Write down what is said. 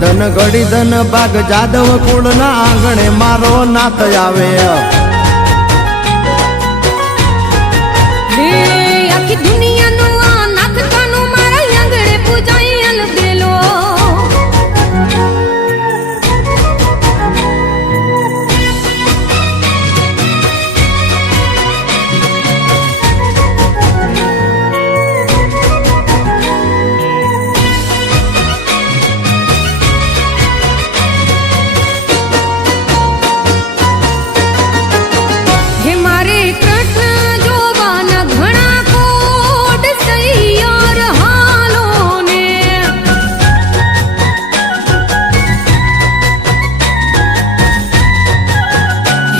ધન ઘડી ધન બાગ જાદવ કુળના આંગણે મારો નાથ આવે.